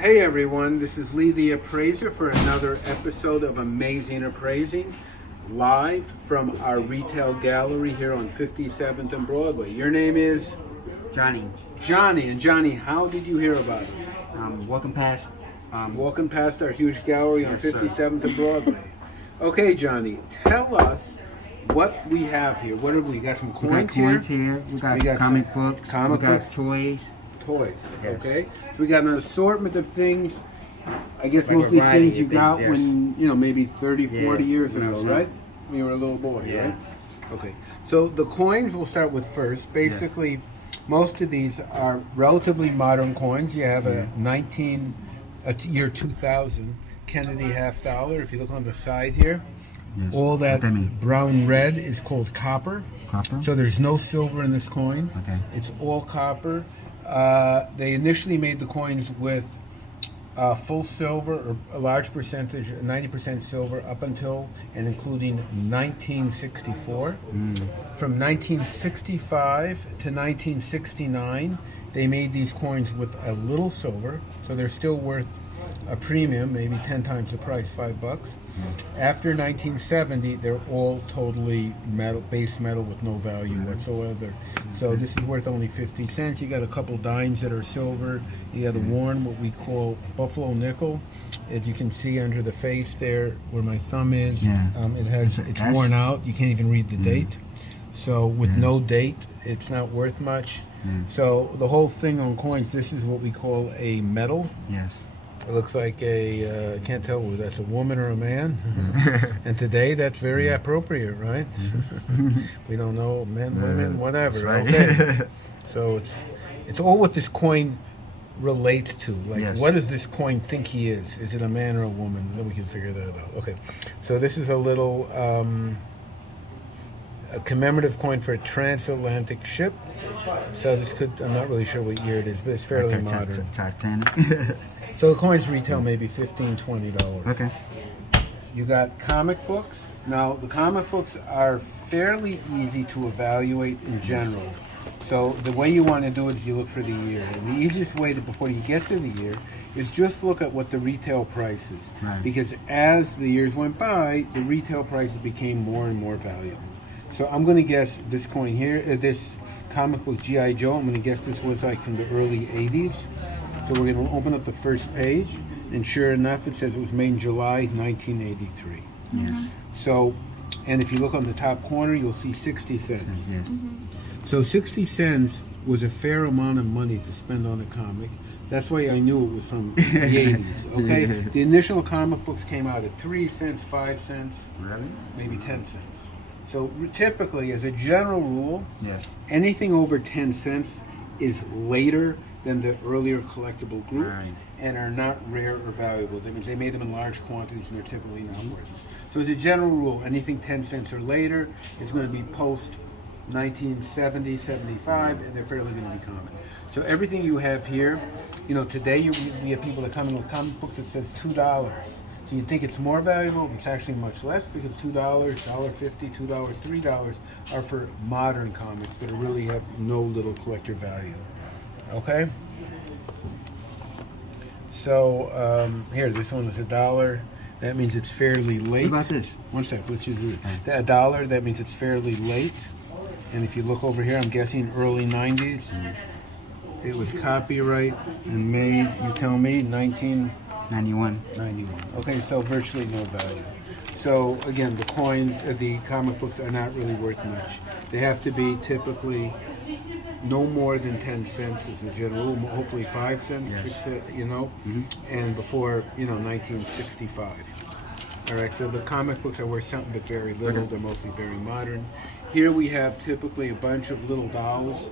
Hey everyone, this is Lee the Appraiser for another episode of Amazing Appraising, live from our retail gallery here on 57th and Broadway. Your name is? Johnny. Johnny. And Johnny, how did you hear about us? Walking past. Walking past our huge gallery on 57th and Broadway. Okay, Johnny, tell us what we have here. What have we got? Some coins here? We got comic books. We got toys. Toys, yes. Okay. So we got an assortment of things. I guess Like mostly variety things you of got things, when, maybe 30, 40 years when I ago, was right? young. When you were a little boy, Yeah. right? Okay. So the coins we'll start with first. Basically, most of these are relatively modern coins. You have a year 2000 Kennedy half dollar. If you look on the side here, Yes. all that What that mean? brown red is called copper. Copper? So there's no silver in this coin. Okay. It's all copper. They initially made the coins with full silver, or a large percentage, 90% silver, up until and including 1964. From 1965 to 1969, they made these coins with a little silver, so they're still worth a premium, maybe 10 times the price, $5. After 1970, they're all totally metal, base metal with no value whatsoever. So this is worth only 50 cents. You got a couple dimes that are silver. You got a worn, what we call buffalo nickel. As you can see under the face there, where my thumb is, it's worn out. You can't even read the date. So with no date, it's not worth much. So the whole thing on coins, this is what we call a medal. Yes. It looks like I can't tell whether that's a woman or a man. And today that's very appropriate, right? We don't know, men, women, whatever. Right. Okay. So it's all what this coin relates to. Like, what does this coin think he is? Is it a man or a woman? Then we can figure that out. Okay. So this is a little a commemorative coin for a transatlantic ship. So this could, I'm not really sure what year it is, but it's fairly modern. Titanic. So the coins retail maybe $15, $20. Okay. You got comic books. Now the comic books are fairly easy to evaluate in general. So the way you want to do it is you look for the year. And the easiest way to, before you get to the year, is just look at what the retail price is. Right. Because as the years went by, the retail prices became more and more valuable. So I'm going to guess this coin here, this comic book G.I. Joe, I'm going to guess this was like from the early 80s. So we're going to open up the first page, and sure enough, it says it was made in July 1983. Yes. So, and if you look on the top corner, you'll see 60 cents. Yes. So 60 cents was a fair amount of money to spend on a comic. That's why I knew it was from the 80s, okay? The initial comic books came out at 3 cents, 5 cents, Really? maybe 10 cents. So typically, as a general rule, Yes. anything over 10 cents is later than the earlier collectible groups, Right. and are not rare or valuable. That means they made them in large quantities and they're typically not worth it. So as a general rule, anything 10 cents or later is going to be post 1970, 75, and they're fairly going to be common. So everything you have here, today we have people that come in with comic books that says $2. So you think it's more valuable, but it's actually much less, because $2, $1.50, $2, $3 are for modern comics that really have no little collector value. Okay? So here, this one is $1. That means it's fairly late. What about this? One sec, which is $1. That means it's fairly late. And if you look over here, I'm guessing early 90s. It was copyright and made, you tell me, 91. 91. Okay, so virtually no value. So again, the coins, the comic books are not really worth much. They have to be typically no more than 10 cents as a general rule, hopefully 5 cents, 6 cents, and before, 1965. All right, so the comic books are worth something, but very little. They're mostly very modern. Here we have typically a bunch of little dolls.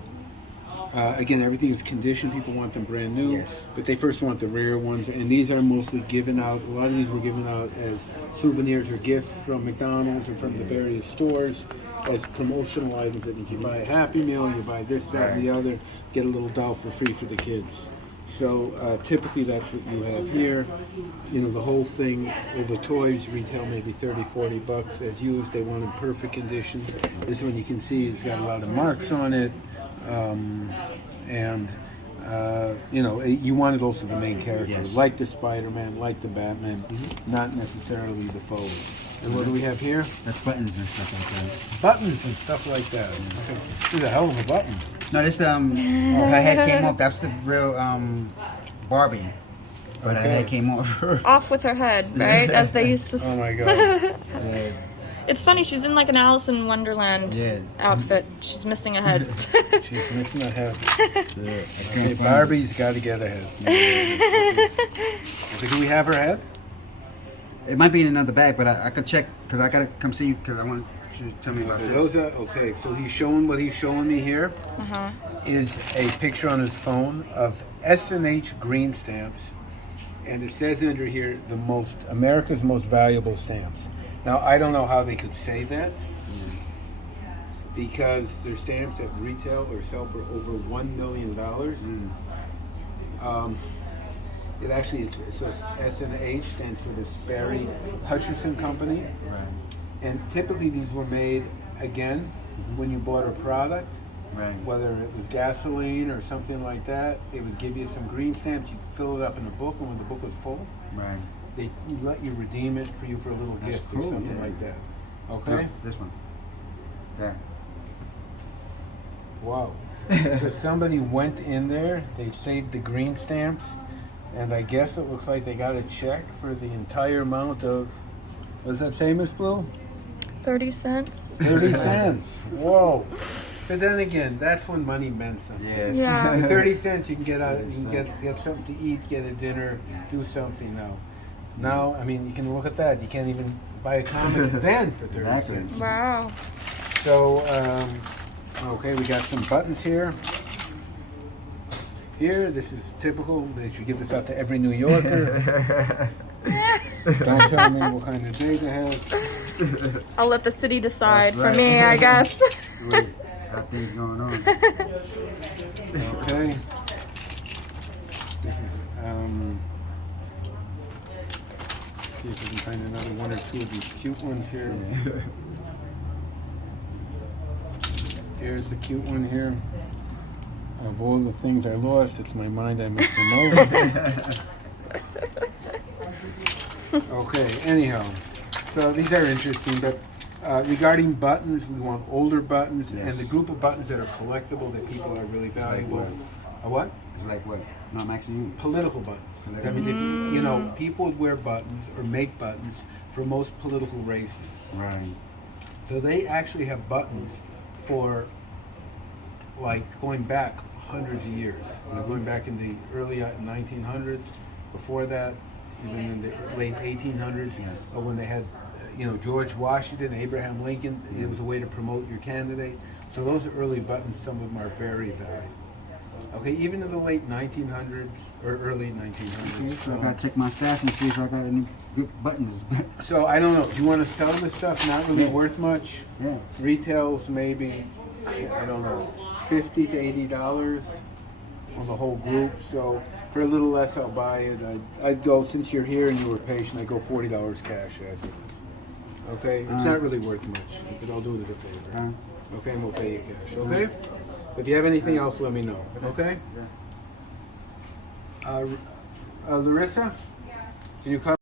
Again, everything is conditioned. People want them brand new, but they first want the rare ones. And these are mostly given out. A lot of these were given out as souvenirs or gifts from McDonald's or from the various stores as promotional items. That if you buy a Happy Meal, you buy this, that, and the other, get a little doll for free for the kids. So typically that's what you have here. The whole thing, all the toys retail maybe $30, $40 as used. They want in perfect condition. This one you can see it's got a lot of marks on it. you know, you wanted also the main character, Yes. like the Spider-Man, like the Batman, not necessarily the foes. And what do we have here? That's buttons and stuff like that. Buttons and stuff like that. Okay. This is a hell of a button. No, this her head came off. That's the real Barbie. But her Okay. head came off. Off with her head, right? As they used to. Oh my god. Yeah. It's funny. She's in like an Alice in Wonderland Yeah. outfit. She's missing a head. She's missing a head. Yeah. Okay, Barbie's got to get a head. Okay, do we have her head? It might be in another bag, but I could check because I gotta come see you because I want you to tell me about Okay, this. those are okay. So he's showing what he's showing me here is a picture on his phone of S&H green stamps, and it says under here America's most valuable stamps. Now I don't know how they could say that because their stamps at retail or sell for over $1 million. It actually it's S&H stands for the Sperry Hutchison Company. Right. And typically these were made, again, when you bought a product, Right. whether it was gasoline or something like that, they would give you some green stamps, you'd fill it up in a book, and when the book was full, Right. they'd let you redeem it for a little That's gift cool, or something yeah. like that. No, Okay? this one. Yeah. Wow. So somebody went in there, they saved the green stamps, and I guess it looks like they got a check for the entire amount of, what does that say, Miss Blue? 30 cents. 30 cents. Whoa. But then again, that's when money meant something. Yes. Yeah. With 30 cents, you can get out, you can get something to eat, get a dinner, do something now. Now, I mean, you can look at that. You can't even buy a comic then for 30 Exactly. cents. Wow. So, okay, we got some buttons here. Here, this is typical. They should give this out to every New Yorker. Don't tell me what kind of day they have. I'll let the city decide That's right. for me, I guess. Wait, got things going on. Okay. This is, see if we can find another one or two of these cute ones here. Here's a cute one here. Of all the things I lost, it's my mind I missed the most. Okay, anyhow. So these are interesting, but regarding buttons, we want older buttons, and the group of buttons that are collectible that people are really valuable. A what? It's like what? No, I'm asking you. Political buttons. That means if you know, people wear buttons or make buttons for most political races. Right. So they actually have buttons for like going back hundreds of years. You know, going back in the early 1900s, before that, even in the late 1800s, when they had, you know, George Washington, Abraham Lincoln, it was a way to promote your candidate. So those early buttons, some of them are very valuable. Okay, even in the late 1900s or early 1900s. So I gotta check my stash and see if I got any good buttons. So I don't know. Do you want to sell this stuff? Not really worth much. Yeah. Retails maybe, I don't know, $50 to $80 on the whole group. So for a little less, I'll buy it. I'd go, since you're here and you were patient, I'd go $40 cash as it is. Okay, it's not really worth much, but I'll do it as a favor. Okay, and we'll pay you cash. Okay. If you have anything else, let me know. Okay. Larissa, can you come?